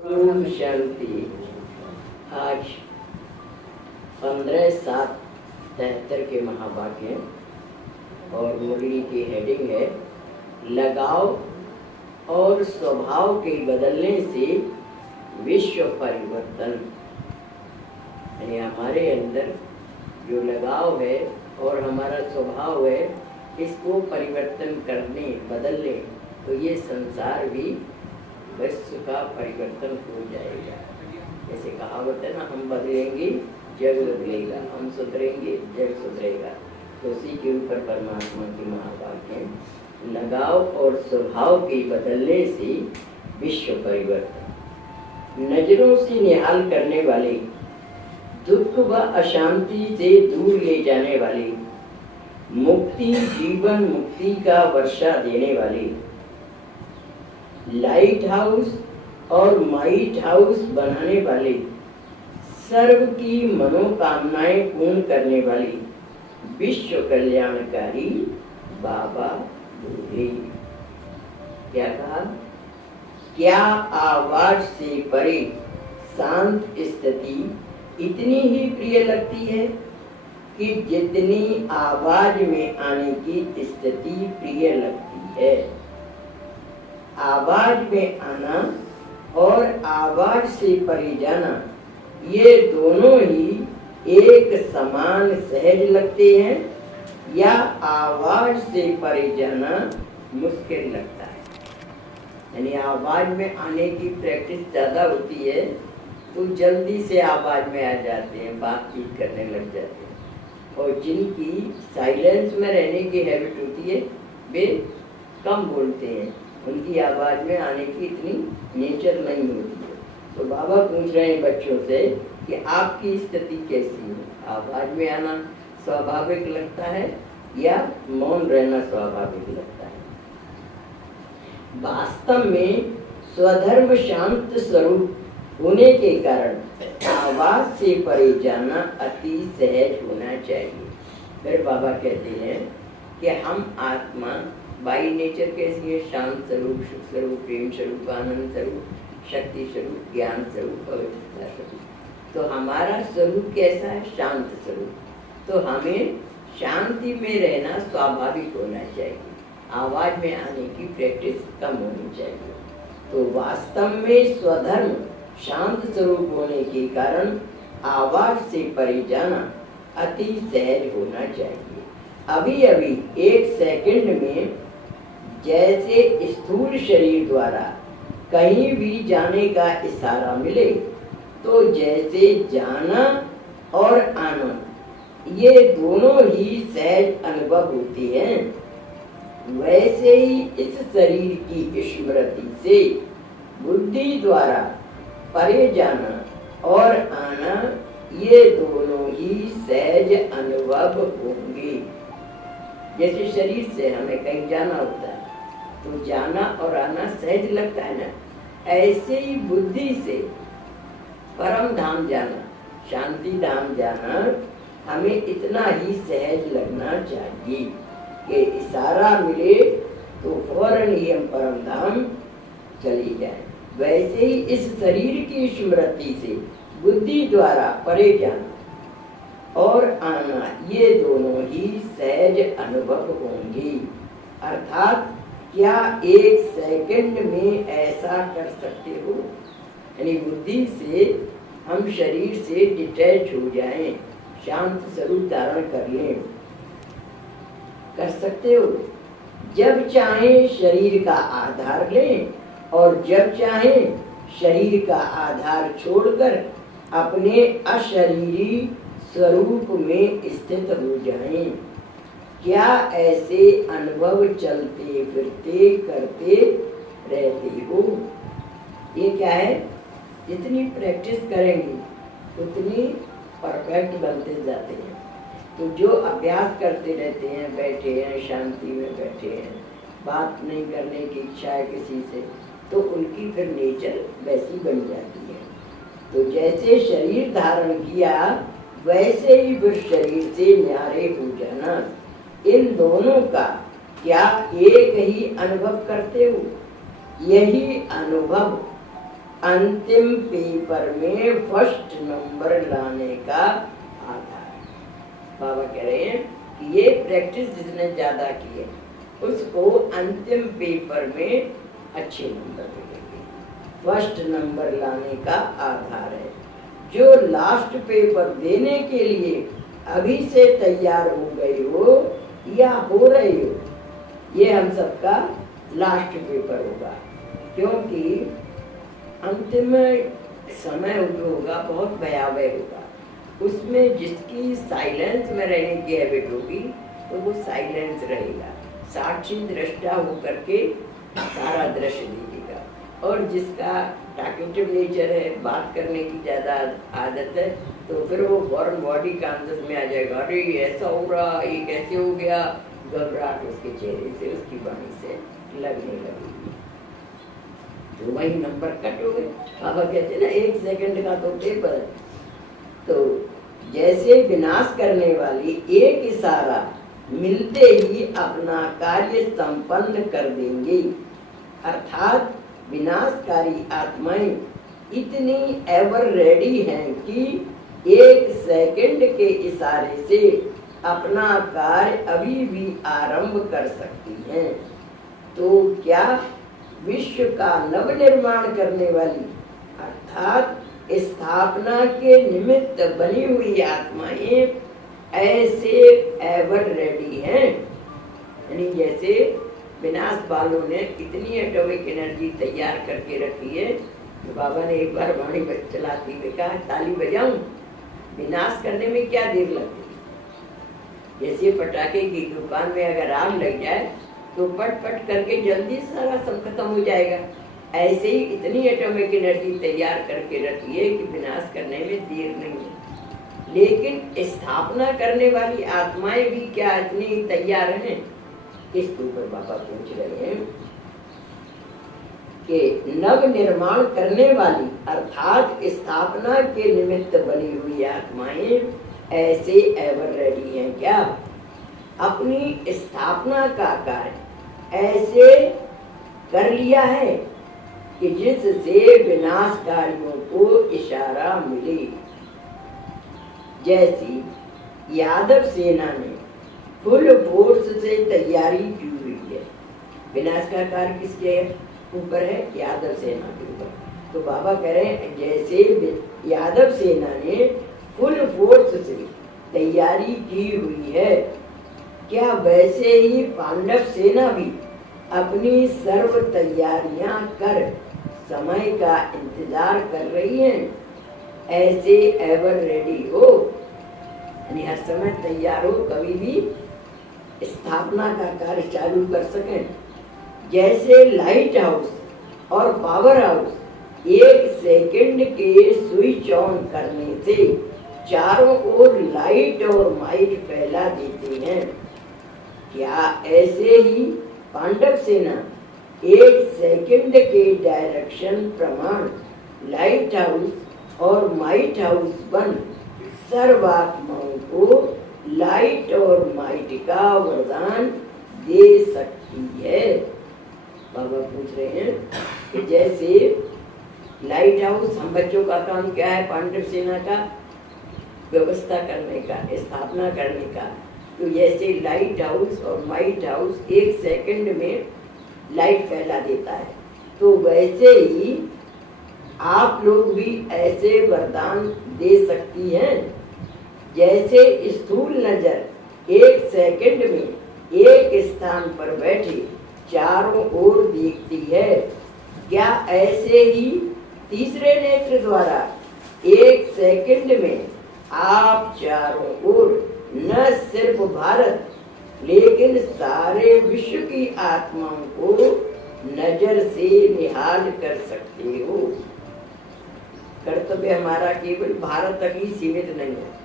ओम शांति। आज 15/7/73 के महावाक्य और मुरली की हेडिंग है लगाव और स्वभाव के बदलने से विश्व परिवर्तन। यानी हमारे अंदर जो लगाव है और हमारा स्वभाव है, इसको परिवर्तन करने बदलने तो ये संसार भी विश्व का परिवर्तन हो जाएगा। जैसे कहावत है ना, हम बदलेंगे जग बदलेगा, हम सुधरेंगे जग सुधरेगा। तो उसी के ऊपर परमात्मा की महावाक्य लगाव और स्वभाव के बदलने से विश्व परिवर्तन। नजरों से निहाल करने वाले, दुख व अशांति से दूर ले जाने वाले, मुक्ति जीवन मुक्ति का वर्षा देने वाले, लाइट हाउस और माइट हाउस बनाने वाले, सर्व की मनोकामनाएं पूर्ण करने वाली, विश्व कल्याणकारी बाबा बोले। क्या कहा? क्या आवाज से परे शांत स्थिति इतनी ही प्रिय लगती है कि जितनी आवाज में आने की स्थिति प्रिय लगती है। आवाज में आना और आवाज से परे जाना, ये दोनों ही एक समान सहज लगते हैं या आवाज से परे जाना मुश्किल लगता है। यानी आवाज में आने की प्रैक्टिस ज्यादा होती है तो जल्दी से आवाज में आ जाते हैं, बातचीत करने लग जाते हैं। और जिनकी साइलेंस में रहने की हैबिट होती है वे कम बोलते हैं, उनकी आवाज में आने की इतनी नेचर नहीं होती है। तो बाबा पूछ रहे हैं बच्चों से कि आपकी स्थिति कैसी है? आवाज में आना स्वाभाविक लगता है या मौन रहना स्वाभाविक लगता है? वास्तव में स्वधर्म शांत स्वरूप होने के कारण आवाज से परे जाना अति सहज होना चाहिए। फिर बाबा कहते हैं कि हम आत्मा बाई नेचर कैसी है? शांत स्वरूप, सुख स्वरूप, प्रेम स्वरूप, आनंद स्वरूप, शक्ति स्वरूप, ज्ञान स्वरूप, पवित्रता स्वरूप। तो हमारा स्वरूप कैसा है? शांत स्वरूप। तो हमें शांति में रहना स्वाभाविक होना चाहिए, आवाज में आने की प्रैक्टिस कम होनी चाहिए। तो वास्तव में स्वधर्म शांत स्वरूप होने के कारण आवाज से परे जाना अति सहज होना चाहिए। अभी अभी एक सेकंड में जैसे स्थूल शरीर द्वारा कहीं भी जाने का इशारा मिले तो जैसे जाना और आना ये दोनों ही सहज अनुभव होते हैं, वैसे ही इस शरीर की स्मृति से बुद्धि द्वारा परे जाना और आना ये दोनों ही सहज अनुभव होंगे। जैसे शरीर से हमें कहीं जाना होता है तो जाना और आना सहज लगता है ना, ऐसे ही बुद्धि से परम धाम जाना, शांति धाम जाना हमें इतना ही सहज लगना चाहिए कि इशारा मिले तो फौरन ही हम परम धाम चले जाएं। वैसे ही इस शरीर की स्मृति से बुद्धि द्वारा परे जाना और आना ये दोनों ही सहज अनुभव होंगे। अर्थात क्या एक सेकंड में ऐसा कर सकते हो? यानी बुद्धि से हम शरीर से डिटैच हो जाएं, शांत स्वरूप धारण कर लें, कर सकते हो? जब चाहें शरीर का आधार लें और जब चाहें शरीर का आधार छोड़कर अपने अशरीरी स्वरूप में स्थित हो जाएं। क्या ऐसे अनुभव चलते फिरते करते रहते हो? ये क्या है? जितनी प्रैक्टिस करेंगे उतनी परफेक्ट बनते जाते हैं। तो जो अभ्यास करते रहते हैं, बैठे हैं शांति में बैठे हैं, बात नहीं करने की इच्छा है किसी से, तो उनकी फिर नेचर वैसी बन जाती है। तो जैसे शरीर धारण किया वैसे ही फिर शरीर से न्यारे हो जाना, इन दोनों का क्या एक ही अनुभव करते हो? यही अनुभव अंतिम पेपर में फर्स्ट नंबर लाने का आधार। बाबा कह रहे हैं कि ये प्रैक्टिस जिसने ज्यादा की है उसको अंतिम पेपर में अच्छे नंबर मिलेंगे। फर्स्ट नंबर लाने का आधार है। जो लास्ट पेपर देने के लिए अभी से तैयार हो गए हो या हो रहे हो, ये हम सबका लास्ट पेपर होगा, क्योंकि अंतिम समय जो होगा बहुत भयावह होगा। उसमें जिसकी साइलेंस में रहने की हैबिट होगी तो वो साइलेंस रहेगा, साक्षी दृष्टा होकर के सारा दृश्य देगा। और जिसका टॉकिंग नेचर है, बात करने की ज्यादा आदत है, तो फिर वो फॉरेन बॉडी कॉन्शियस में आ जाएगा, अरे ऐसा हो रहा, ये कैसे हो गया, घबराहट उसके चेहरे से, उसकी वाणी से लगने लगेगी। तो वही नंबर कट हो गए। बाबा कहते हैं ना 1 सेकंड का तो पेपर है। तो जैसे विनाश करने वाली एक इशारा मिलते ही अपना कार्य संपन्न कर देंगे, अर्थात विनाशकारी आत्माएं इतनी एवर रेडी हैं कि 1 सेकंड के इशारे से अपना कार्य अभी भी आरंभ कर सकती हैं। तो क्या विश्व का नव निर्माण करने वाली अर्थात स्थापना के निमित्त बनी हुई आत्माएं ऐसे एवर रेडी हैं? यानी जैसे विनाश वालों ने इतनी एटॉमिक एनर्जी तैयार करके रखी है। तो बाबा ने एक बार वाणी चलाती हुए कहा, ताली बजाऊं, विनाश करने में क्या देर लगती है। जैसे पटाखे की दुकान में अगर आग लग जाए तो पट पट करके जल्दी सारा सब खत्म हो जाएगा। ऐसे ही इतनी एटॉमिक एनर्जी तैयार करके रखी है कि विनाश करने में देर नहीं है। लेकिन स्थापना करने वाली आत्माएं भी क्या इतनी तैयार हैं? इसके ऊपर बाबा पूछ रहे हैं कि नव निर्माण करने वाली अर्थात स्थापना के निमित्त बनी हुई आत्माएं ऐसे एवर रेडी हैं क्या? अपनी स्थापना का कार्य ऐसे कर लिया है कि जिससे विनाशकारियों को इशारा मिले। जैसी यादव सेना ने फुल फोर्स से तैयारी की हुई है। विनाश का कार्य किसके ऊपर है? यादव सेना के ऊपर। तो बाबा कह रहे हैं जैसे यादव सेना ने फुल फोर्स से तैयारी की हुई है, क्या वैसे ही पांडव सेना भी अपनी सर्व तैयारियां कर समय का इंतजार कर रही हैं? ऐसे एवर रेडी हो, यानी हर समय तैयार हो, कभी भी स्थापना का कार्य चालू कर सकें। जैसे लाइट हाउस और पावर हाउस 1 सेकंड के स्विच ऑन करने से चारों ओर लाइट और माइट फैला देते हैं, क्या ऐसे ही पांडव सेना 1 सेकंड के डायरेक्शन प्रमाण लाइट हाउस और माइट हाउस बन सर्वात्माओं को लाइट और माइट का वरदान दे सकती है? बाबा पूछ रहे हैं कि जैसे लाइट हाउस, हम बच्चों का काम क्या है? पांडव सेना का व्यवस्था करने का, स्थापना करने का। तो जैसे लाइट हाउस और माइट हाउस 1 सेकंड में लाइट फैला देता है, तो वैसे ही आप लोग भी ऐसे वरदान दे सकती हैं। जैसे स्थूल नजर 1 सेकंड में एक स्थान पर बैठे चारों ओर देखती है, क्या ऐसे ही तीसरे नेत्र द्वारा 1 सेकंड में आप चारों ओर न सिर्फ भारत लेकिन सारे विश्व की आत्माओं को नजर से निहाल कर सकते हो? कर्तव्य हमारा केवल भारत तक ही सीमित नहीं है।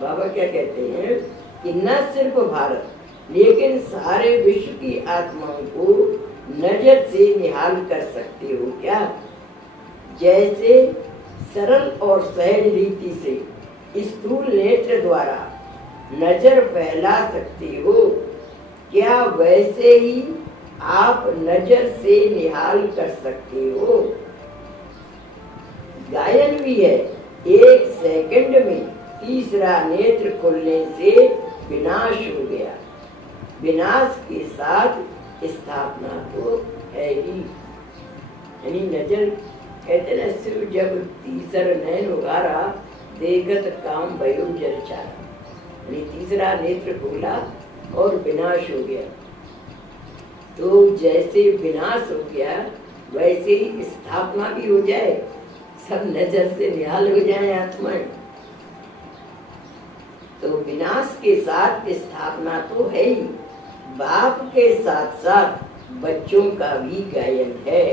बाबा क्या कहते हैं कि न सिर्फ भारत लेकिन सारे विश्व की आत्माओं को नजर से निहाल कर सकते हो क्या? जैसे सरल और सहज रीति से स्थूल नेत्र द्वारा नजर फैला सकते हो, क्या वैसे ही आप नजर से निहाल कर सकते हो? गायन भी है। एक सेकंड में तीसरा नेत्र खुलने से विनाश हो गया, विनाश के साथ स्थापना तो है ही। यानी नजर कहते न शिव जब तीसर नैन उगारा, देखत काम भयो जल चारा। यानी तीसरा नेत्र खोला और विनाश हो गया। तो जैसे विनाश हो गया वैसे ही स्थापना भी हो जाए, सब नजर से निहाल हो जाए आत्माएं। तो विनाश के साथ स्थापना तो है ही, बाप के साथ साथ बच्चों का भी गायन है।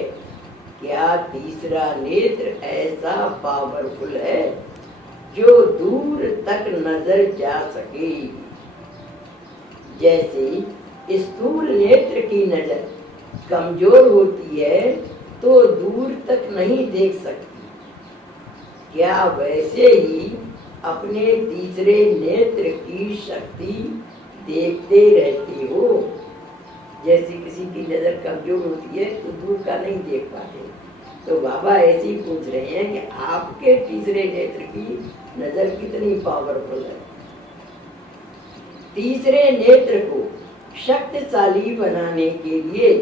क्या तीसरा नेत्र ऐसा पावरफुल है जो दूर तक नजर जा सके। जैसे स्थूल नेत्र की नजर कमजोर होती है तो दूर तक नहीं देख सकती, क्या वैसे ही अपने तीसरे नेत्र की शक्ति देखते रहते हो। जैसे किसी की नजर कमजोर होती है तो दूर का नहीं देख पाते, तो बाबा ऐसे ही पूछ रहे हैं कि आपके तीसरे नेत्र की नजर कितनी पावरफुल है। तीसरे नेत्र को शक्तिशाली बनाने के लिए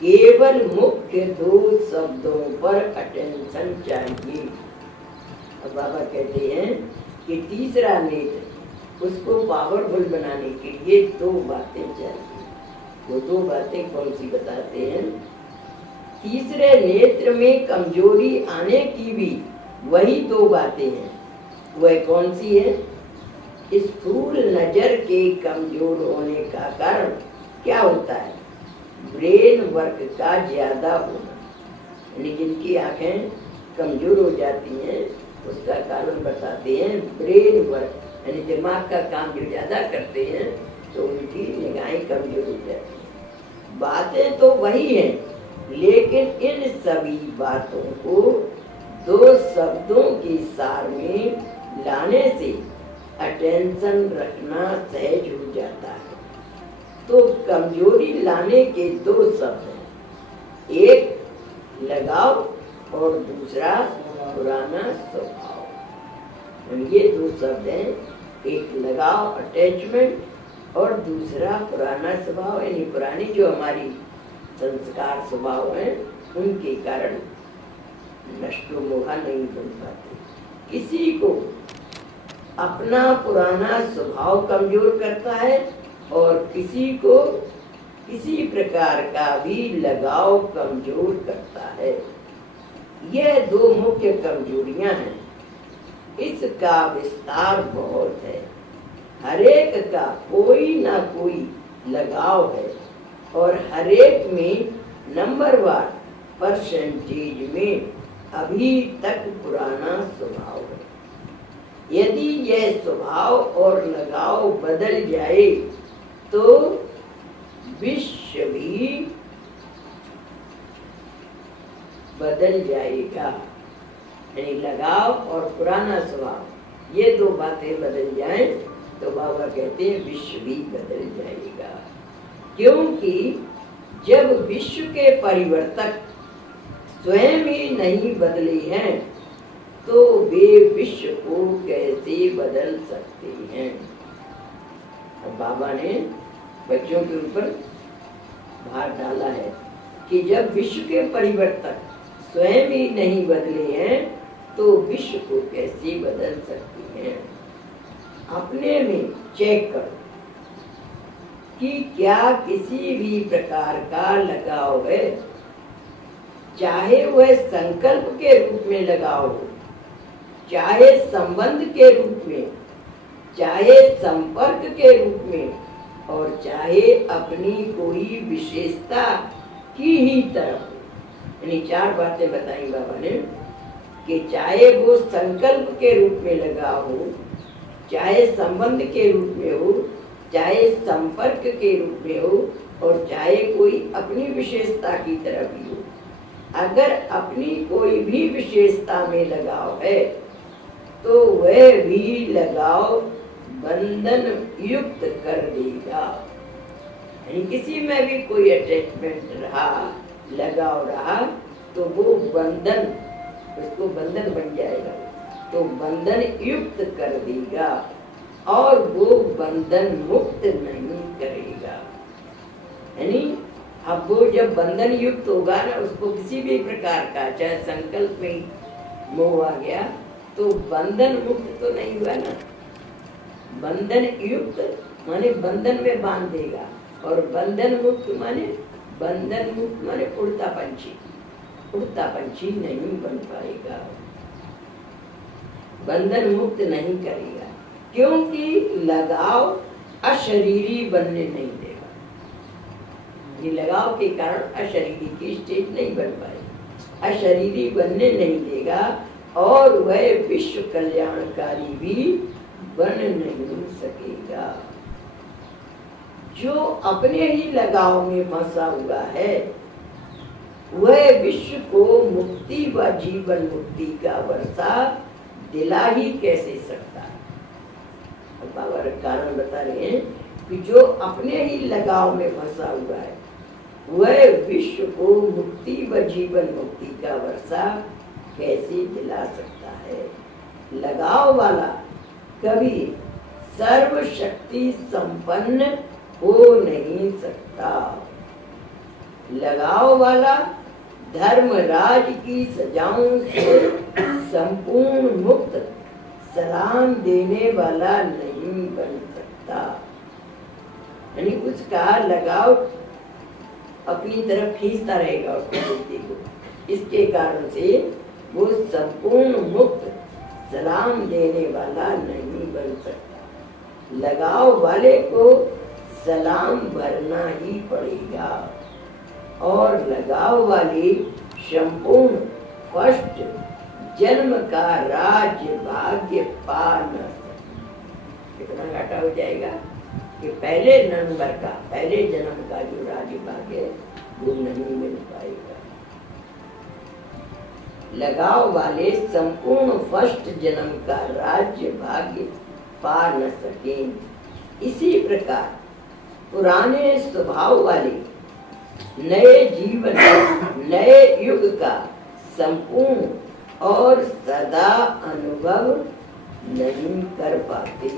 केवल मुख्य दो शब्दों पर अटेंशन चाहिए। अब बाबा कहते हैं कि तीसरा नेत्र उसको पावरफुल बनाने के लिए दो बातें चाहिए। वो दो बातें कौन सी बताते हैं। तीसरे नेत्र में कमजोरी आने की भी वही दो बातें हैं। वह कौन सी है। स्थूल नजर के कमजोर होने का कारण क्या होता है, ब्रेन वर्क का ज्यादा होना। यानी जिनकी आंखें कमजोर हो जाती हैं उसका कारण बताते हैं ब्रेन वर्क, यानी दिमाग का काम जो ज्यादा करते हैं तो उनकी निगाहें कमजोर हो जाती हैं। बातें तो वही हैं, लेकिन इन सभी बातों को दो शब्दों के सार में लाने से अटेंशन रखना सहज हो जाता है। तो कमजोरी लाने के दो शब्द हैं, एक लगाव और दूसरा पुराना स्वभाव। ये दो शब्द हैं, एक लगाव अटैचमेंट और दूसरा पुराना स्वभाव। यानी पुरानी जो हमारी संस्कार स्वभाव हैं उनके कारण नष्टो मोहा नहीं बन पाते। किसी को अपना पुराना स्वभाव कमजोर करता है और किसी को किसी प्रकार का भी लगाव कमजोर करता है। यह दो मुख्य कमजोरियां हैं। इसका विस्तार बहुत है। हरेक का कोई ना कोई लगाव है और हरेक में नंबरवार परसेंटेज में अभी तक पुराना स्वभाव है। यदि यह स्वभाव और लगाव बदल जाए तो विश्व भी बदल जाएगा। यानी लगाव और पुराना स्वभाव ये दो बातें बदल जाएं तो बाबा कहते हैं विश्व भी बदल जाएगा। क्योंकि जब विश्व के परिवर्तक स्वयं ही नहीं बदले हैं तो वे विश्व को कैसे बदल सकते हैं। अब बाबा ने बच्चों के ऊपर भार डाला है कि जब विश्व के परिवर्तक स्वयं ही नहीं बदले हैं तो विश्व को कैसे बदल सकते हैं। अपने में चेक करो कि क्या किसी भी प्रकार का लगाव है, चाहे वह संकल्प के रूप में लगाव हो, चाहे संबंध के रूप में, चाहे संपर्क के रूप में और चाहे अपनी कोई विशेषता की ही तरफ। यानी चार बातें बताई बाबा ने कि चाहे वो संकल्प के रूप में लगा हो, चाहे संबंध के रूप में हो, चाहे संपर्क के रूप में हो और चाहे कोई अपनी विशेषता की तरफ ही हो। अगर अपनी कोई भी विशेषता में लगाव है तो वह भी लगाव बंधन युक्त कर देगा। यानी किसी में भी कोई अटैचमेंट रहा, लगाव रहा तो वो बंधन उसको बंधन बन जाएगा, तो बंधन युक्त कर देगा और वो बंधन मुक्त नहीं करेगा। यानी अब वो जब बंधन युक्त होगा ना, उसको किसी भी प्रकार का चाहे संकल्प में मोह आ गया तो बंधन मुक्त तो नहीं हुआ ना। बंधन युक्त माने बंधन में बांध देगा, और बंधन मुक्त माने उड़ता पंछी नहीं बन पाएगा, बंधन मुक्त नहीं करेगा, क्योंकि लगाव अशरीरी बनने नहीं देगा। ये लगाव के कारण अशरीरी की स्टेट नहीं बन पाएगी, अशरीरी बनने नहीं देगा, और वह विश्व कल्याणकारी भी बन नहीं सकेगा। जो अपने ही लगाव में फंसा हुआ है वह विश्व को मुक्ति व जीवन मुक्ति का वर्षा दिला ही कैसे सकता है। बाबा कारण बता रहे हैं कि जो अपने ही लगाव में फंसा हुआ है वह विश्व को मुक्ति व जीवन मुक्ति का वर्षा कैसे दिला सकता है। लगाव वाला कभी सर्वशक्ति संपन्न हो नहीं सकता। लगाव वाला धर्मराज की सजाओं से संपूर्ण मुक्त सलाम देने वाला नहीं बन सकता। यानी उसका लगाव अपनी तरफ खींचता रहेगा उसको व्यक्ति को, इसके कारण से वो संपूर्ण मुक्त सलाम देने वाला नहीं बन सकता। लगाव वाले को सलाम भरना ही पड़ेगा, और लगाव वाली संपूर्ण फर्स्ट जन्म का राज्य भाग्य पा न सके। कितना घाटा हो जाएगा कि पहले नंबर का, पहले जन्म का जो राज्य भाग्य है वो नहीं मिल पाएगा। लगाव वाले संपूर्ण फर्स्ट जन्म का राज्य भाग्य पा न सके। इसी प्रकार पुराने स्वभाव वाले नए जीवन नए युग का संपूर्ण और सदा अनुभव नहीं कर पाते।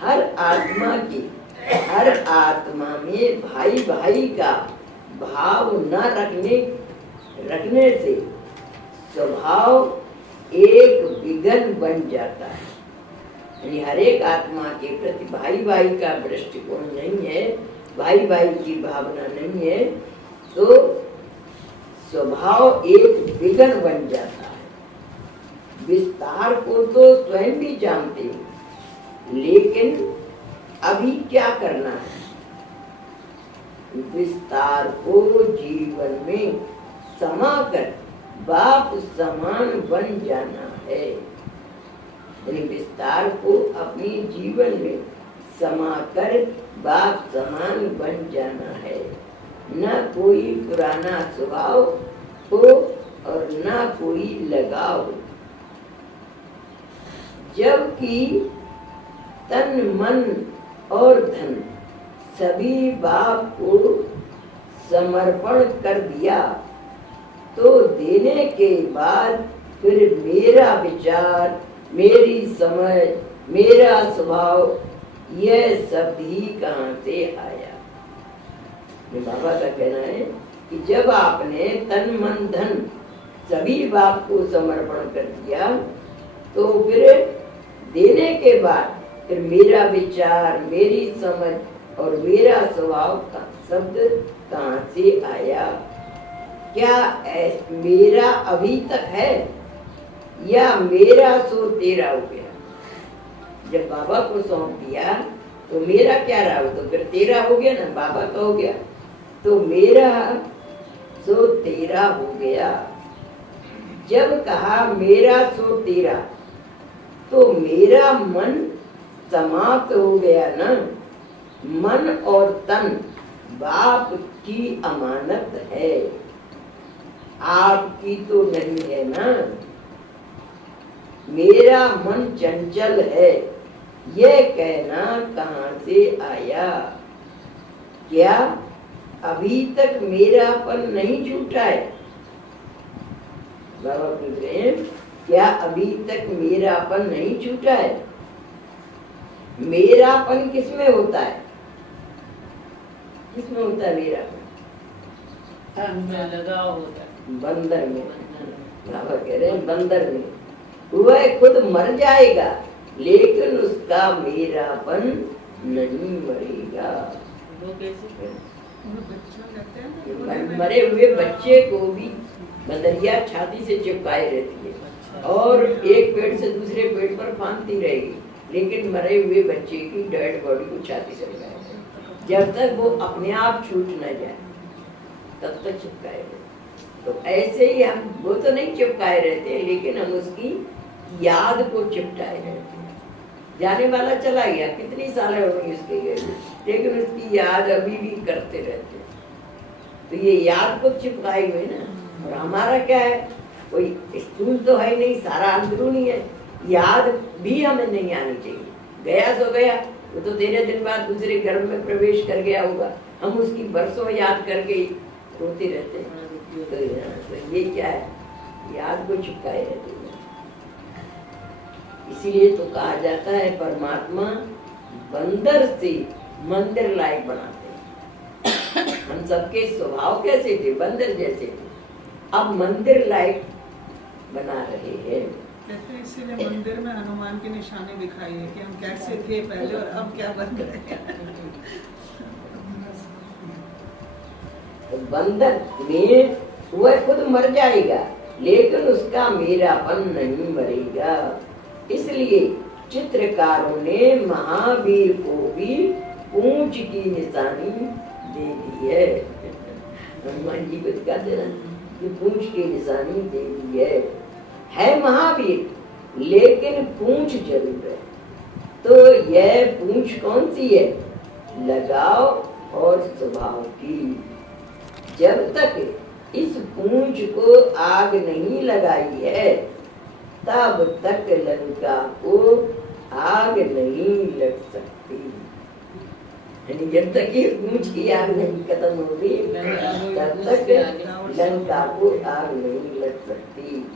हर आत्मा में भाई भाई का भाव न रखने से स्वभाव एक विघन बन जाता है। यानी हर एक आत्मा के प्रति भाई भाई का दृष्टिकोण नहीं है, भाई भाई की भावना नहीं है, तो स्वभाव एक विघन बन जाता है। विस्तार को तो स्वयं भी जानते हैं, लेकिन अभी क्या करना है? विस्तार को जीवन में समाकर बाप समान बन जाना है। विस्तार को अपने जीवन में समाकर बाप समान बन जाना है। न कोई पुराना स्वभाव हो और न कोई लगाव, जबकि तन मन और धन सभी बाप को समर्पण कर दिया, तो देने के बाद फिर मेरा विचार, मेरी समझ, मेरा स्वभाव, यह सब ही कहाँ से आया? बाबा का कहना है कि जब आपने तन मन धन सभी बाप को समर्पण कर दिया, तो फिर देने के बाद फिर मेरा विचार, मेरी समझ और मेरा स्वभाव का शब्द कहाँ से आया? क्या मेरा अभी तक है या मेरा सो तेरा हो गया? जब बाबा को सौंप दिया तो मेरा क्या रहा? तो फिर तेरा हो गया ना, बाबा का हो गया, तो मेरा सो तेरा हो गया। जब कहा मेरा सो तेरा, तो मेरा मन समाप्त हो गया ना। मन और तन बाप की अमानत है, आपकी तो नहीं है ना। मेरा मन चंचल है, यह कहना कहाँ से आया? क्या अभी तक मेरापन नहीं छूटा है? बाबा पूछ रहे हैं क्या अभी तक मेरापन नहीं छूटा है? मेरापन किसमें होता है? किसमें होता है मेरापन? लगाव होता है बंदर में। बाबा कह रहे हैं बंदर में। वह खुद मर जाएगा लेकिन उसका मेरापन नहीं मरेगा। वो कैसे? मरे हुए बच्चे को भी बंदरिया छाती से चिपकाए रहती है और एक पेड़ से दूसरे पेड़ पर फांदती रहेगी, लेकिन मरे हुए बच्चे की डेड बॉडी को छाती से लगाए जब तक वो अपने आप छूट न जाए तब तक चिपकाए रहते। तो ऐसे ही हम वो तो नहीं चिपकाए रहते, लेकिन हम उसकी याद को चिपटाए रहते हैं। जाने वाला चला गया, कितनी साल हो गई उसके गए, लेकिन उसकी याद अभी भी करते रहते हैं। तो ये याद को चिपकाए हुए ना। और हमारा क्या है, कोई स्थूल तो है नहीं, सारा अंदरूनी है। याद भी हमें नहीं आनी चाहिए। गया सो गया, वो तो 13 दिन बाद दूसरे गर्भ में प्रवेश कर गया होगा, हम उसकी बरसों याद करके रोते रहते हैं। तो ये क्या है, याद को चिपकाए रहते हैं। इसीलिए तो कहा जाता है परमात्मा बंदर से मंदिर लायक बनाते हैं। हम सबके स्वभाव कैसे थे, बंदर जैसे थे, अब मंदिर लायक बना रहे हैं। कहते हैं इसीलिए मंदिर में हनुमान के निशाने दिखाई है कि हम कैसे थे पहले और अब क्या बन गए। तो बंदर में वह खुद मर जाएगा लेकिन उसका मेरापन नहीं मरेगा। इसलिए चित्रकारों ने महावीर को भी पूंछ की निशानी दे दी है। हनुमान जी को कहते ना कि पूंछ की निशानी दे दी है महावीर, लेकिन पूंछ जरूर है। तो यह पूंछ कौन सी है? लगाव और स्वभाव की। जब तक इस पूंछ को आग नहीं लगाई है तब तक लंका को आग नहीं लग सकती। यानी जब तक ये पूंछ की आग नहीं खत्म होगी तब तक लंका को आग नहीं लग सकती।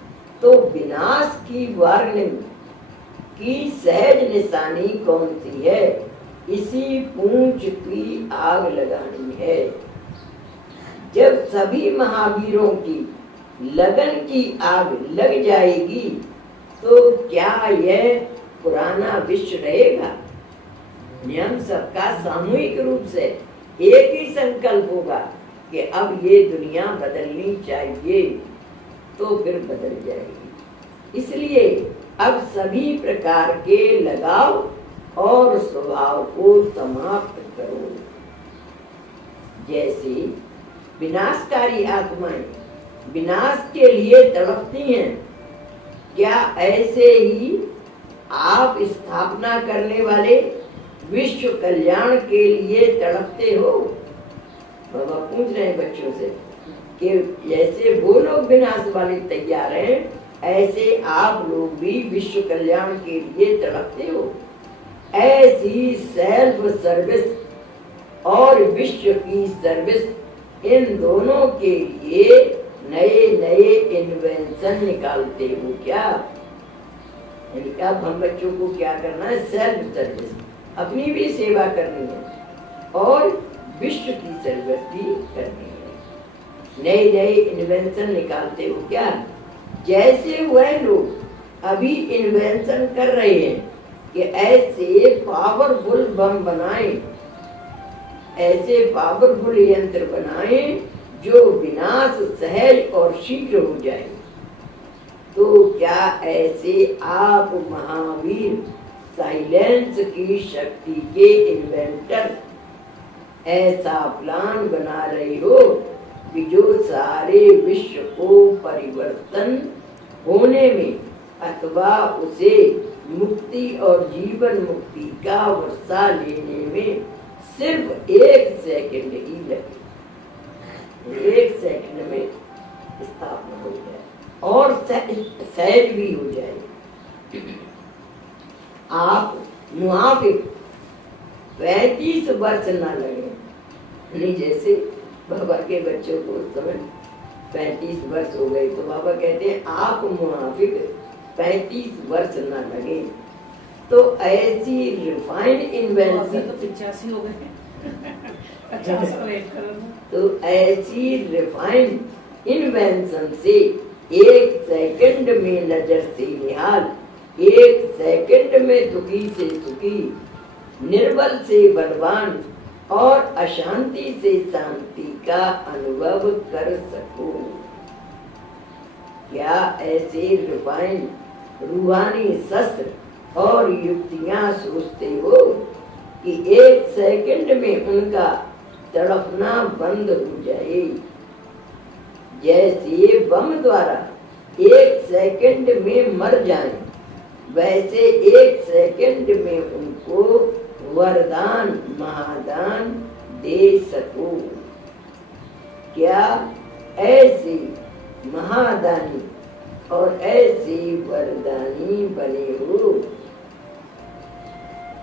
तो विनाश की वार्निंग की सहज निशानी कौन सी है? इसी पूंछ की आग लगानी है। जब सभी महावीरों की लगन की आग लग जाएगी तो क्या यह पुराना विश्व रहेगा? हम सबका सामूहिक रूप से एक ही संकल्प होगा कि अब ये दुनिया बदलनी चाहिए, तो फिर बदल जाएगी। इसलिए अब सभी प्रकार के लगाव और स्वभाव को समाप्त करो। जैसे विनाशकारी आत्माएं विनाश के लिए तड़पती हैं, क्या ऐसे ही आप स्थापना करने वाले विश्व कल्याण के लिए तड़पते हो? बाबा पूछ रहे हैं बच्चों से कि जैसे वो लोग विनाश वाले तैयार हैं, ऐसे आप लोग भी विश्व कल्याण के लिए तड़पते हो? ऐसी सेल्फ सर्विस और विश्व की सर्विस, इन दोनों के लिए नए नए इन्वेंशन निकालते हो क्या? यानी कि अब हम बच्चों को क्या करना है? सेल्फ सर्विस, अपनी भी सेवा करनी है और विश्व की सर्विस भी करनी है। नए नए इन्वेंशन निकालते हो क्या? जैसे वह लोग अभी इन्वेंशन कर रहे हैं कि ऐसे पावरफुल बम बनाएं, ऐसे पावरफुल यंत्र बनाएं जो विनाश सहज और शीघ्र हो जाए। तो क्या ऐसे आप महावीर साइलेंस की शक्ति के इन्वेंटर ऐसा प्लान बना रहे हो कि जो सारे विश्व को परिवर्तन होने में अथवा उसे मुक्ति और जीवन मुक्ति का वर्षा लेने में सिर्फ 1 सेकंड ही लगे। 1 सेकंड में स्थापना हो जाए और सहज भी हो जाए। आप मुआफिक 35 वर्ष न लगे। नहीं जैसे बाबा के बच्चों को उस समय 35 वर्ष हो गए, तो बाबा कहते हैं आप मुनाफिक 35 वर्ष न लगे। तो ऐसी रिफाइंड अभी इन्वेंशन, तो 85 हो गए 50 को 1 करोड़। तो ऐसी रिफाइंड इन्वेंशन से एक सेकंड में नजर से निहाल, एक सेकंड में दुखी से सुखी, निर्बल से बलवान और अशांति से शांति का अनुभव कर सको। क्या ऐसे रिफाइंड रूहानी शस्त्र और युक्तियां सोचते हो कि एक सेकंड में उनका तड़पना बंद हो जाए? जैसे बम द्वारा एक सेकंड में मर जाएं, वैसे एक सेकंड में उनको वरदान महादान दे सको। क्या ऐसी महादानी और ऐसी वरदानी बने हो?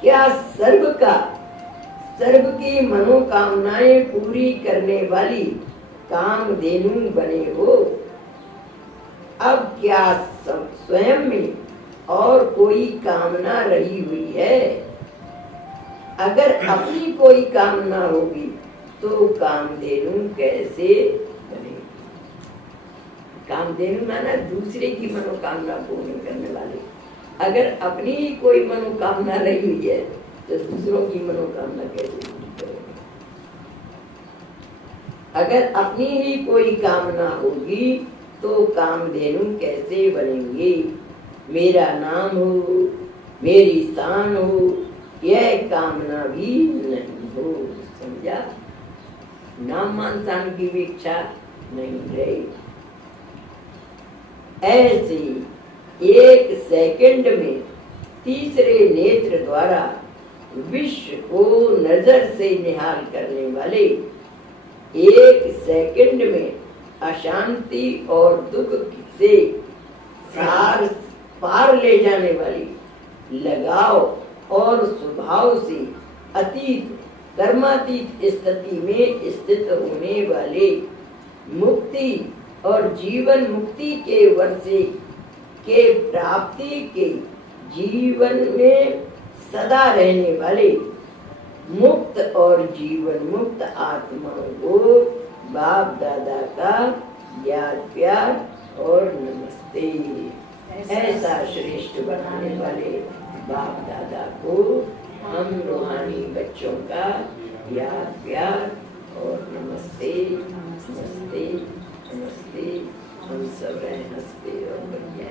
क्या सर्व की मनोकामनाएं पूरी करने वाली कामधेनु बने हो? अब क्या स्वयं में और कोई कामना रही हुई है? अगर अपनी कोई कामना होगी तो कामधेनु कैसे बनेगी? कामधेनु माना दूसरे की मनोकामना पूर्ण करने वाले। अगर अपनी ही कोई मनोकामना रही हुई है तो दूसरों की मनोकामना कैसे पूरी करेंगे? अगर अपनी ही कोई कामना होगी तो कामधेनु कैसे बनेंगे? मेरा नाम हो, मेरी शान हो, यह कामना भी नहीं हो। समझा? नाम मान शान की भी इच्छा नहीं रही। ऐसे एक सेकंड में तीसरे नेत्र द्वारा विश्व को नजर से निहाल करने वाले, एक सेकंड में अशांति और दुख से पार ले जाने वाली, लगाव और स्वभाव से अतीत कर्मातीत स्थिति में स्थित होने वाले, मुक्ति और जीवन मुक्ति के वर्षे के प्राप्ति के जीवन में सदा रहने वाले मुक्त और जीवन मुक्त आत्माओं को बाप दादा का याद प्यार और नमस्ते। ऐसा श्रेष्ठ बनाने वाले बाप दादा को हम रूहानी बच्चों का याद प्यार और नमस्ते नमस्ते नमस्ते। हम सब हंसते और बढ़िया